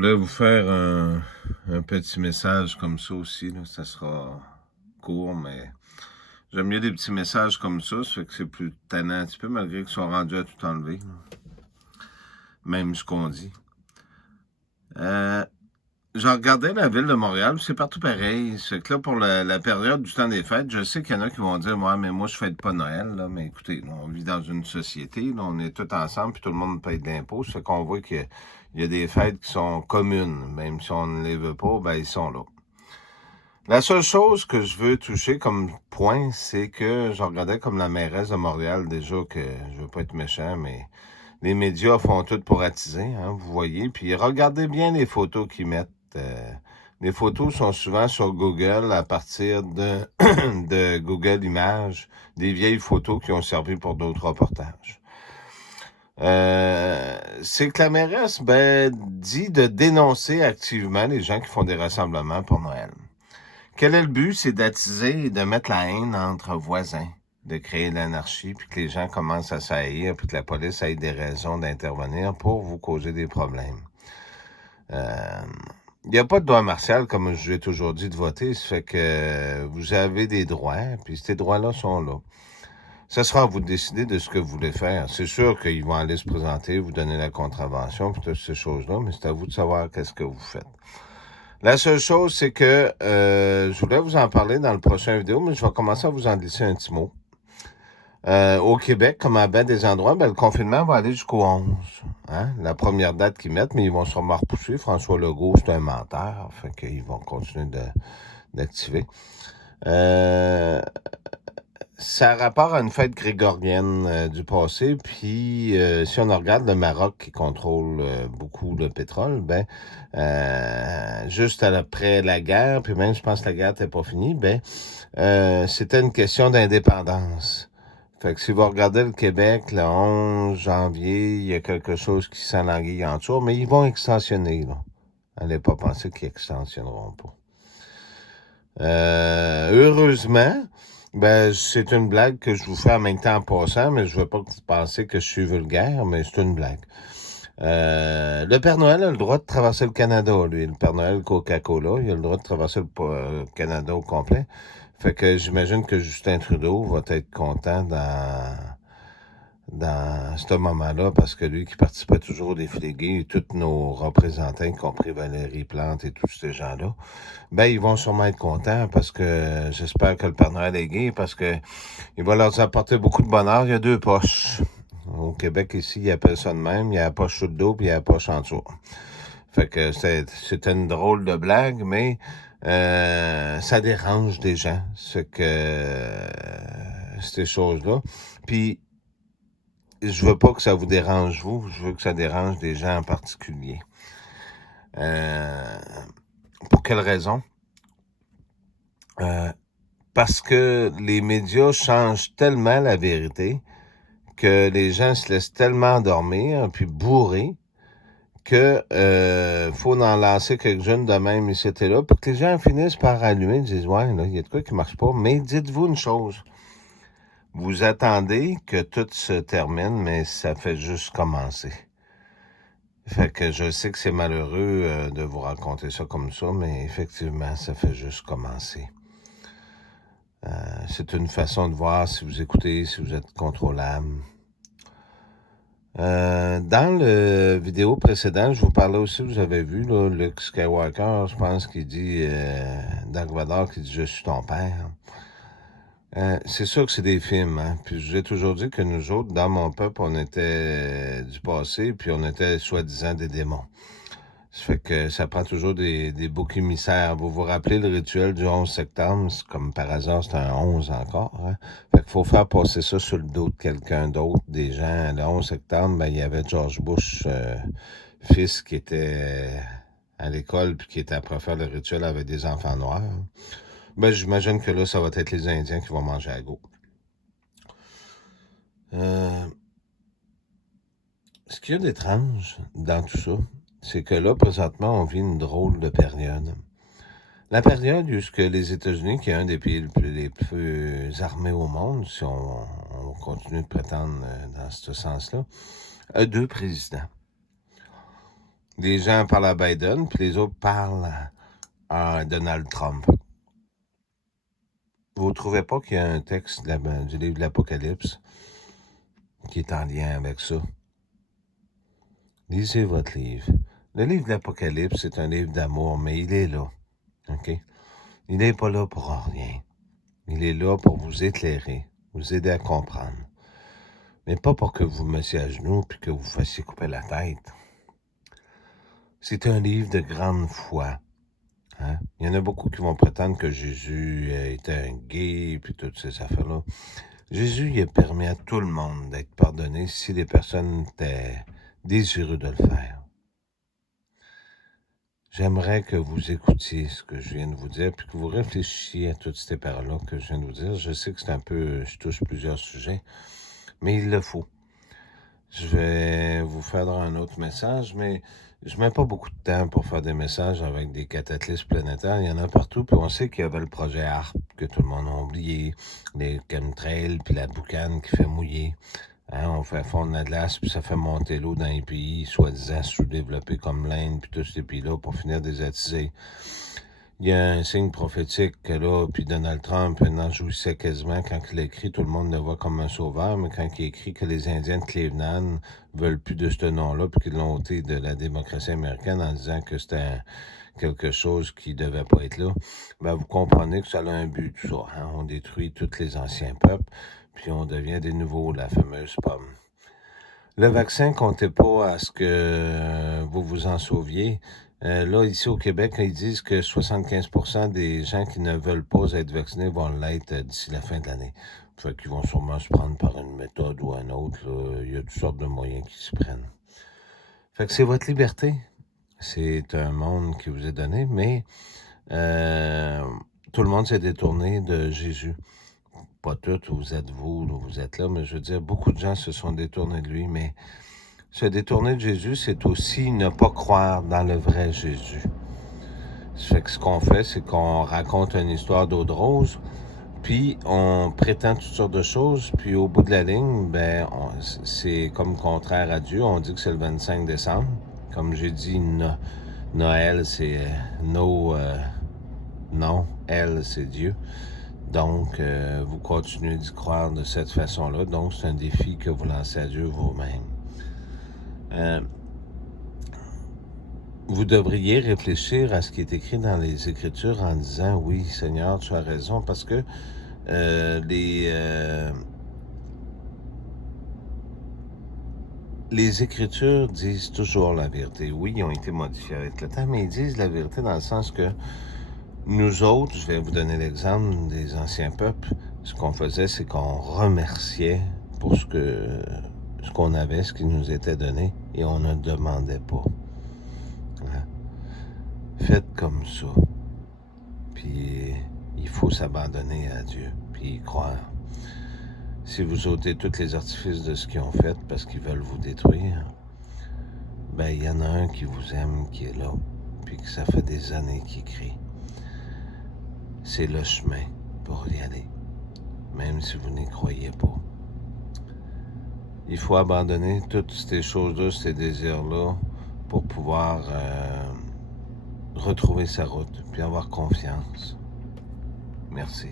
voulais vous faire un petit message comme ça aussi, là. Ça sera court, mais j'aime mieux des petits messages comme ça fait que c'est plus tannant un petit peu, malgré qu'ils sont rendus à tout enlever, là. Même ce qu'on dit. Je regardais la ville de Montréal, c'est partout pareil. C'est que là, pour la période du temps des fêtes, je sais qu'il y en a qui vont dire « Ouais, mais moi, je fête pas Noël, là. » Mais écoutez, là, on vit dans une société, là, on est tous ensemble, puis tout le monde paye de l'impôt. Ça fait qu'on voit qu'il y a des fêtes qui sont communes. Même si on ne les veut pas, ben ils sont là. La seule chose que je veux toucher comme point, c'est que je regardais comme la mairesse de Montréal, déjà que je veux pas être méchant, mais les médias font tout pour attiser, hein, vous voyez. Puis regardez bien les photos qu'ils mettent. Les photos sont souvent sur Google à partir de, de Google Images, des vieilles photos qui ont servi pour d'autres reportages. C'est que la mairesse dit de dénoncer activement les gens qui font des rassemblements pour Noël. Quel est le but? C'est d'attiser et de mettre la haine entre voisins, de créer l'anarchie, puis que les gens commencent à s'haïr, puis que la police ait des raisons d'intervenir pour vous causer des problèmes. Il n'y a pas de droit martial, comme je vous ai toujours dit, de voter. Ça fait que vous avez des droits, puis ces droits-là sont là. Ça sera à vous de décider de ce que vous voulez faire. C'est sûr qu'ils vont aller se présenter, vous donner la contravention, puis toutes ces choses-là, mais c'est à vous de savoir qu'est-ce que vous faites. La seule chose, c'est que je voulais vous en parler dans le prochain vidéo, mais je vais commencer à vous en glisser un petit mot. Au Québec, comme à bien des endroits, le confinement va aller jusqu'au 11. Hein? La première date qu'ils mettent, mais ils vont sûrement repousser. François Legault, c'est un menteur, fait qu'ils vont continuer d'activer. Ça a rapport à une fête grégorienne du passé, puis si on regarde le Maroc qui contrôle beaucoup le pétrole, juste après la guerre, puis même je pense que la guerre n'était pas finie, c'était une question d'indépendance. Fait que si vous regardez le Québec, le 11 janvier, il y a quelque chose qui sent l'anguille en dessous, mais ils vont extensionner, là. Allez pas penser qu'ils extensionneront pas. Heureusement, c'est une blague que je vous fais en même temps en passant, mais je veux pas que vous pensiez que je suis vulgaire, mais c'est une blague. Le Père Noël a le droit de traverser le Canada, lui. Le Père Noël Coca-Cola, il a le droit de traverser le Canada au complet. Fait que j'imagine que Justin Trudeau va être content dans ce moment-là, parce que lui qui participait toujours au défilé gay, tous nos représentants, y compris Valérie Plante et tous ces gens-là, ils vont sûrement être contents parce que j'espère que le Père Noël est gay, parce que il va leur apporter beaucoup de bonheur. Il y a deux poches. Au Québec, ici, ils appellent ça de même. Il y a la poche sous le dos, puis il y a la poche en dessous. Fait que c'était une drôle de blague, mais ça dérange des gens, ces choses-là. Puis, je veux pas que ça vous dérange, vous. Je veux que ça dérange des gens en particulier. Pour quelle raison? Parce que les médias changent tellement la vérité que les gens se laissent tellement endormir, puis bourrer, que faut en lancer quelques-unes de même ici et là, pour que les gens finissent par allumer, ils disent « Ouais, là, il y a de quoi qui marche pas. » Mais dites-vous une chose. Vous attendez que tout se termine, mais ça fait juste commencer. Fait que je sais que c'est malheureux de vous raconter ça comme ça, mais effectivement, ça fait juste commencer. C'est une façon de voir si vous écoutez, si vous êtes contrôlable. Dans le vidéo précédent, je vous parlais aussi, vous avez vu, là, Luke Skywalker, je pense qu'il dit, Dark Vador, qui dit « Je suis ton père ». C'est sûr que c'est des films, hein. Puis je vous ai toujours dit que nous autres, dans mon peuple, on était du passé, puis on était soi-disant des démons. Ça fait que ça prend toujours des boucs émissaires. Vous vous rappelez le rituel du 11 septembre? Comme par hasard, c'est un 11 encore. Hein? Fait qu'il faut faire passer ça sur le dos de quelqu'un d'autre, des gens. Le 11 septembre, il y avait George Bush, fils, qui était à l'école puis qui était après faire le rituel avec des enfants noirs. J'imagine que là, ça va être les Indiens qui vont manger à go. Ce qu'il y a d'étrange dans tout ça, c'est que là, présentement, on vit une drôle de période. La période où les États-Unis, qui est un des pays les plus armés au monde, si on continue de prétendre dans ce sens-là, a deux présidents. Les gens parlent à Biden, puis les autres parlent à Donald Trump. Vous ne trouvez pas qu'il y a un texte du livre de l'Apocalypse qui est en lien avec ça? Lisez votre livre. Le livre de l'Apocalypse, c'est un livre d'amour, mais il est là. OK? Il n'est pas là pour rien. Il est là pour vous éclairer, vous aider à comprendre. Mais pas pour que vous mettiez à genoux puis que vous fassiez couper la tête. C'est un livre de grande foi. Hein? Il y en a beaucoup qui vont prétendre que Jésus était un gay puis toutes ces affaires-là. Jésus, il a permis à tout le monde d'être pardonné si les personnes étaient désireuses de le faire. J'aimerais que vous écoutiez ce que je viens de vous dire, puis que vous réfléchissiez à toutes ces paroles-là que je viens de vous dire. Je sais que c'est un peu, je touche plusieurs sujets, mais il le faut. Je vais vous faire un autre message, mais je mets pas beaucoup de temps pour faire des messages avec des cataclysmes planétaires. Il y en a partout, puis on sait qu'il y avait le projet HARP, que tout le monde a oublié, les chemtrails, puis la boucane qui fait mouiller. Hein, on fait fondre la glace, puis ça fait monter l'eau dans les pays soi-disant sous-développés comme l'Inde, puis tous ces pays-là, pour finir désattiser. Il y a un signe prophétique que là, puis Donald Trump en jouissait quasiment quand il a écrit, tout le monde le voit comme un sauveur, mais quand il a écrit que les Indiens de Cleveland veulent plus de ce nom-là, puis qu'ils l'ont ôté de la démocratie américaine en disant que c'était quelque chose qui devait pas être là, ben vous comprenez que ça a un but, tout ça. Hein? On détruit tous les anciens peuples, puis on devient des nouveaux, la fameuse pomme. Le vaccin, comptez pas à ce que vous vous en sauviez. Là, ici au Québec, ils disent que 75% des gens qui ne veulent pas être vaccinés vont l'être d'ici la fin de l'année. Fait qu'ils vont sûrement se prendre par une méthode ou une autre. Là. Il y a toutes sortes de moyens qui se prennent. Fait que c'est votre liberté. C'est un monde qui vous est donné, mais tout le monde s'est détourné de Jésus. Pas tous, vous êtes là, mais je veux dire, beaucoup de gens se sont détournés de lui, mais se détourner de Jésus, c'est aussi ne pas croire dans le vrai Jésus. Ça fait que ce qu'on fait, c'est qu'on raconte une histoire d'eau de rose, puis on prétend toutes sortes de choses, puis au bout de la ligne, ben, c'est comme contraire à Dieu. On dit que c'est le 25 décembre. Comme j'ai dit, Noël, c'est non, elle, c'est Dieu. Donc, vous continuez d'y croire de cette façon-là. Donc, c'est un défi que vous lancez à Dieu vous-même. Vous devriez réfléchir à ce qui est écrit dans les Écritures en disant, oui, Seigneur, tu as raison, parce que les Écritures disent toujours la vérité. Oui, ils ont été modifiés avec le temps, mais ils disent la vérité dans le sens que nous autres, je vais vous donner l'exemple des anciens peuples, ce qu'on faisait, c'est qu'on remerciait pour ce qu'on avait, ce qui nous était donné, et on ne demandait pas. Hein? Faites comme ça. Puis il faut s'abandonner à Dieu, puis y croire. Si vous ôtez tous les artifices de ce qu'ils ont fait parce qu'ils veulent vous détruire, ben il y en a un qui vous aime, qui est là, puis que ça fait des années qu'il crie. C'est le chemin pour y aller, même si vous n'y croyez pas. Il faut abandonner toutes ces choses-là, ces désirs-là, pour pouvoir retrouver sa route, puis avoir confiance. Merci.